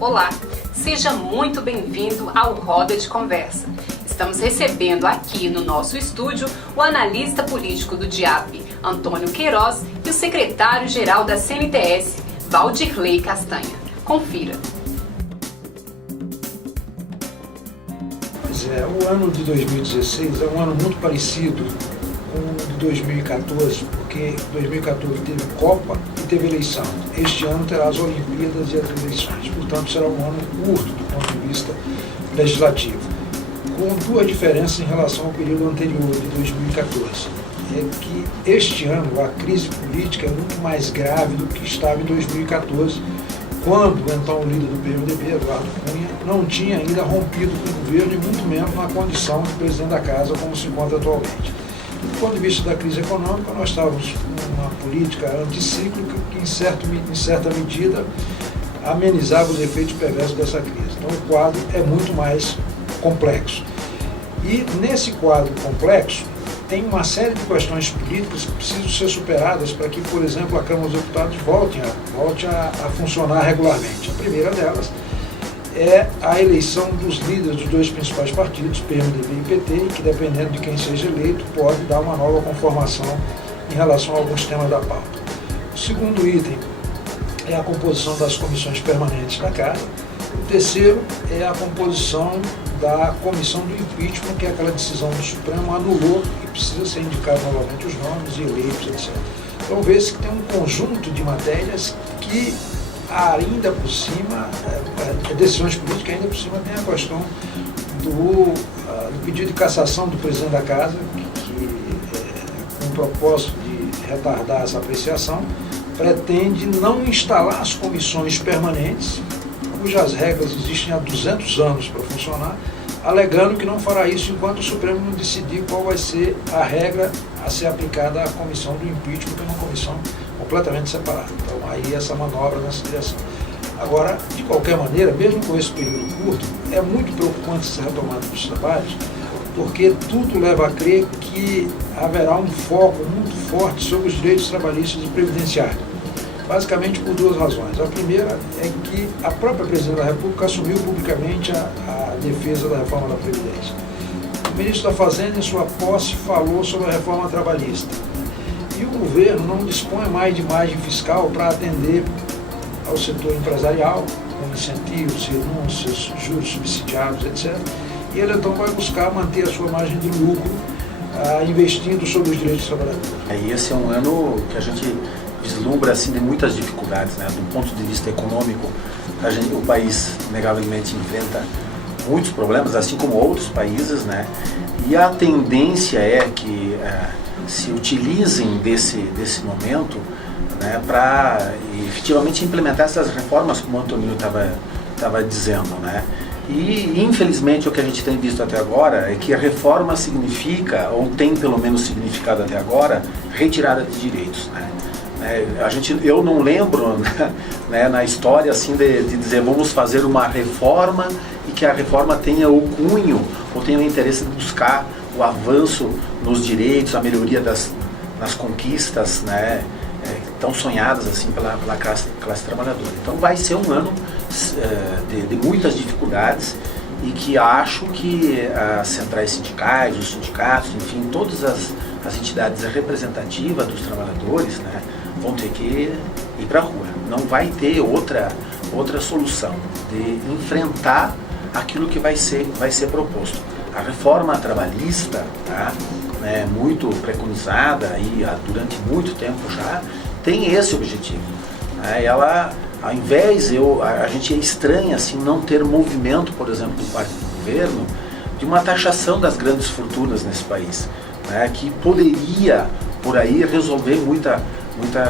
Olá, seja muito bem-vindo ao Roda de Conversa. Estamos recebendo aqui no nosso estúdio o analista político do DIAP, Antônio Queiroz, e o secretário-geral da CNTS, Valdirley Castanha. Confira. O ano de 2016 é um ano muito parecido com o de 2014, porque 2014 teve Copa e teve eleição. Este ano terá as Olimpíadas e as eleições, portanto será um ano curto do ponto de vista legislativo, com duas diferenças em relação ao período anterior, de 2014. É que este ano a crise política é muito mais grave do que estava em 2014, quando então o líder do PMDB, Eduardo Cunha, não tinha ainda rompido com o governo e muito menos na condição de presidente da casa como se encontra atualmente. Do ponto de vista da crise econômica, nós estávamos com uma política anticíclica que, em certa medida, amenizava os efeitos perversos dessa crise. Então o quadro é muito mais complexo. E nesse quadro complexo, tem uma série de questões políticas que precisam ser superadas para que, por exemplo, a Câmara dos Deputados volte a funcionar regularmente. A primeira delas é a eleição dos líderes dos dois principais partidos, PMDB e PT, que, dependendo de quem seja eleito, pode dar uma nova conformação em relação a alguns temas da pauta. O segundo item é a composição das comissões permanentes da Casa. O terceiro é a composição da comissão do impeachment, que é aquela decisão do Supremo anulou e precisa ser indicado novamente os nomes e eleitos, etc. Então vê-se que tem um conjunto de matérias que ainda por cima, decisões políticas, ainda por cima tem a questão do pedido de cassação do presidente da Casa, que com o propósito de retardar essa apreciação, pretende não instalar as comissões permanentes, cujas regras existem há 200 anos para funcionar, alegando que não fará isso enquanto o Supremo não decidir qual vai ser a regra a ser aplicada à comissão do impeachment, que é uma comissão completamente separada. Então aí essa manobra nessa direção. Agora, de qualquer maneira, mesmo com esse período curto, é muito preocupante essa retomada dos trabalhos, porque tudo leva a crer que haverá um foco muito forte sobre os direitos trabalhistas e previdenciários. Basicamente por duas razões. A primeira é que a própria Presidente da República assumiu publicamente a defesa da reforma da Previdência. O ministro da Fazenda, em sua posse, falou sobre a reforma trabalhista. E o governo não dispõe mais de margem fiscal para atender ao setor empresarial, com incentivos, renúncias, juros subsidiados, etc. E ele então vai buscar manter a sua margem de lucro, investindo sobre os direitos dos trabalhadores. E esse é um ano que a gente vislumbra assim de muitas dificuldades, né? Do ponto de vista econômico, o país inegavelmente enfrenta muitos problemas, assim como outros países, né? E a tendência é que se utilizem desse momento, né, para efetivamente implementar essas reformas, como o Antoninho estava dizendo, né? E infelizmente o que a gente tem visto até agora é que a reforma significa, ou tem pelo menos significado até agora, retirada de direitos, né? Eu não lembro, né, na história assim de dizer vamos fazer uma reforma e que a reforma tenha o cunho ou tenha o interesse de buscar o avanço nos direitos, a melhoria das conquistas, né, tão sonhadas assim pela classe trabalhadora. Então vai ser um ano de muitas dificuldades e que acho que as centrais sindicais, os sindicatos, enfim, todas as entidades representativas dos trabalhadores, né, vão ter que ir para a rua. Não vai ter outra solução de enfrentar aquilo que vai ser proposto. A reforma trabalhista, tá, muito preconizada aí, durante muito tempo já, tem esse objetivo. Ela, ao invés, a gente estranha assim, não ter movimento, por exemplo, do parte do governo, de uma taxação das grandes fortunas nesse país, né, que poderia, por aí, resolver muita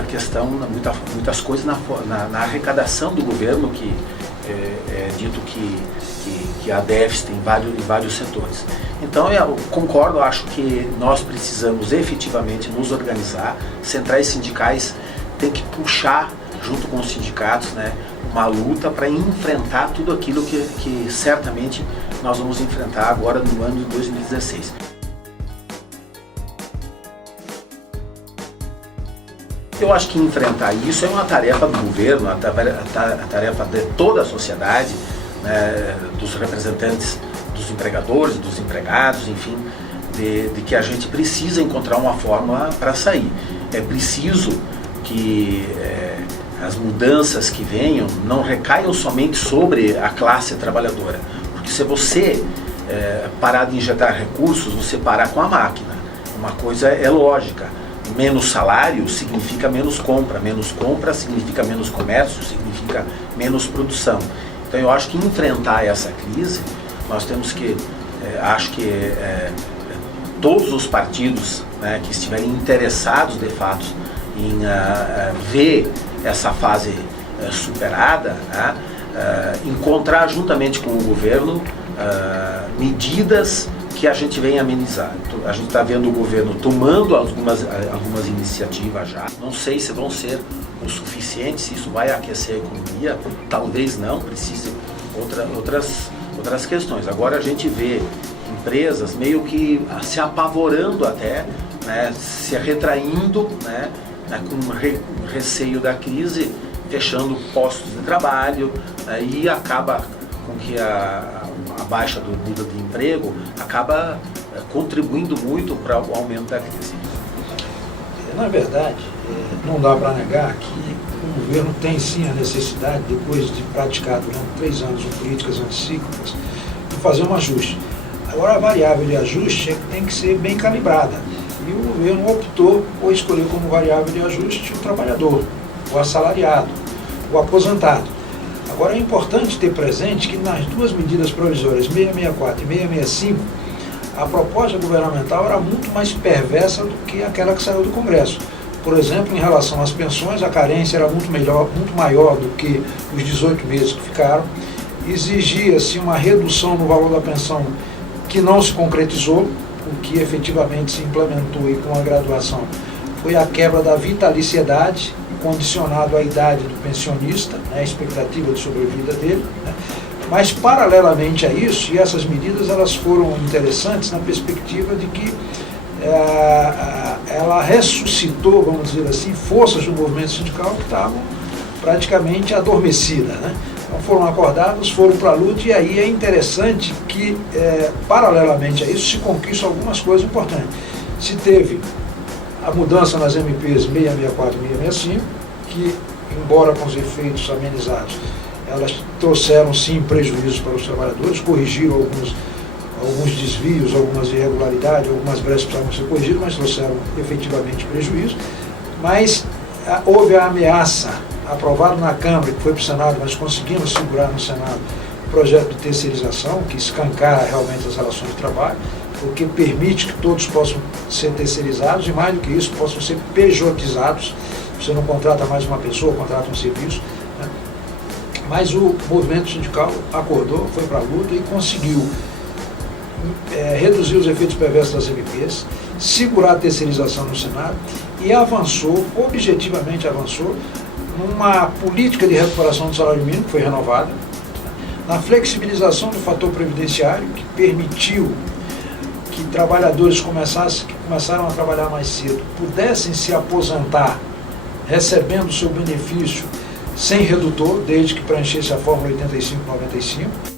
questão, muitas coisas na arrecadação do governo, que é dito que há déficit em vários setores. Então eu concordo, acho que nós precisamos efetivamente nos organizar, centrais sindicais têm que puxar junto com os sindicatos, né, uma luta para enfrentar tudo aquilo que certamente nós vamos enfrentar agora no ano de 2016. Eu acho que enfrentar isso é uma tarefa do governo, a tarefa de toda a sociedade, né, dos representantes dos empregadores, dos empregados, enfim, de que a gente precisa encontrar uma forma para sair. É preciso que as mudanças que venham não recaiam somente sobre a classe trabalhadora, porque se você parar de injetar recursos, você parar com a máquina. Uma coisa é lógica, menos salário significa menos compra significa menos comércio, significa menos produção. Então eu acho que enfrentar essa crise, nós temos que, acho que todos os partidos, né, que estiverem interessados de fato em ver essa fase superada, né, encontrar juntamente com o governo medidas que a gente venha amenizar. A gente está vendo o governo tomando algumas iniciativas já. Não sei se vão ser o suficiente, se isso vai aquecer a economia, talvez não, precise outras questões. Agora a gente vê empresas meio que se apavorando até, né, se retraindo, né, com receio da crise, fechando postos de trabalho, e acaba com que a baixa do nível de emprego acaba contribuindo muito para o aumento da crise. Na verdade, não dá para negar que o governo tem sim a necessidade, depois de praticar durante 3 anos políticas anticíclicas, de fazer um ajuste. Agora a variável de ajuste tem que ser bem calibrada. E o governo optou por escolher como variável de ajuste o trabalhador, o assalariado, o aposentado. Agora é importante ter presente que nas duas medidas provisórias, 664 e 665, a proposta governamental era muito mais perversa do que aquela que saiu do Congresso. Por exemplo, em relação às pensões, a carência era muito maior do que os 18 meses que ficaram. Exigia-se uma redução no valor da pensão que não se concretizou. O que efetivamente se implementou e com a graduação foi a quebra da vitaliciedade, condicionado à idade do pensionista, né, a expectativa de sobrevida dele, né. Mas paralelamente a isso, e essas medidas elas foram interessantes na perspectiva de que ela ressuscitou, vamos dizer assim, forças do movimento sindical que estavam praticamente adormecidas, né. Então foram acordadas, foram para a luta, e aí é interessante que, paralelamente a isso, se conquistam algumas coisas importantes. Se teve a mudança nas MPs 664 e 665, que, embora com os efeitos amenizados, elas trouxeram sim prejuízos para os trabalhadores, corrigiram alguns desvios, algumas irregularidades, algumas brechas que precisavam ser corrigidas, mas trouxeram efetivamente prejuízo. Mas houve a ameaça, aprovado na Câmara, que foi para o Senado, mas conseguimos segurar no Senado o projeto de terceirização, que escancara realmente as relações de trabalho, porque permite que todos possam ser terceirizados e, mais do que isso, possam ser pejotizados. Você não contrata mais uma pessoa, contrata um serviço, né? Mas o movimento sindical acordou, foi para a luta e conseguiu reduzir os efeitos perversos das MPs, segurar a terceirização no Senado e avançou, objetivamente avançou, numa política de recuperação do salário mínimo, que foi renovada, na flexibilização do fator previdenciário, que permitiu que trabalhadores que começaram a trabalhar mais cedo pudessem se aposentar recebendo o seu benefício sem redutor, desde que preenchesse a fórmula 85-95.